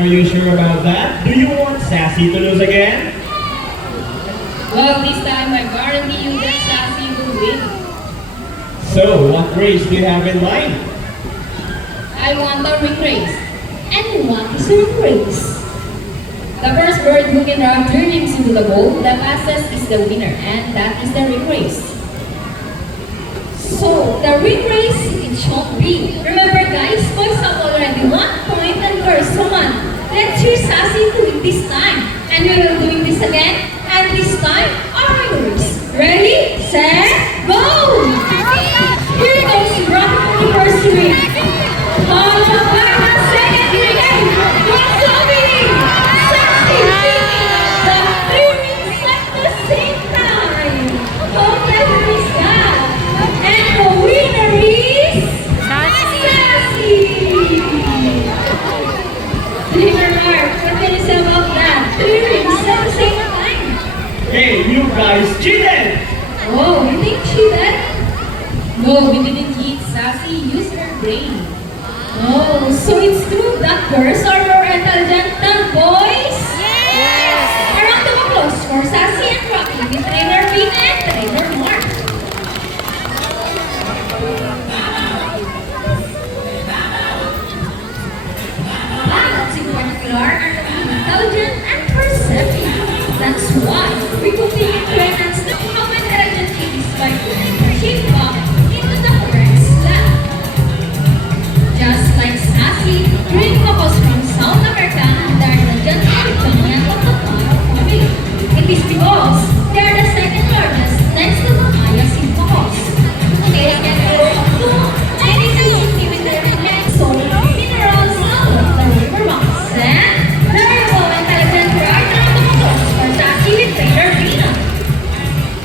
Are you sure about that? Do you want Sassy to lose again? Well, this time I guarantee you that Sassy will win. So, what race do you have in mind? I want a ring race. And what is a ring race? The first bird who can wrap their rings into the bowl the fastest is the winner, and that is the ring race. So, the ring race, it won't be. Remember guys, boys have already 1 point and girls 1. Let's hear Sassy do it this time. And we will doing this again. And this time, our ring race. Ready, set, go! Here goes Rocky for the first ring. Followed by the second ring. What's happening? Sassy winning the 3 rings at the same time. How clever is that? And the winner is Sassy! Leader Mark, what can you say about that? 3 rings at the same time. Hey, you guys cheated! Oh, you think she did? No, we didn't cheat. Sassy used her brain. Oh, so it's true that girls are more intelligent than boys? Yes! A round of applause for Sassy and Rocky with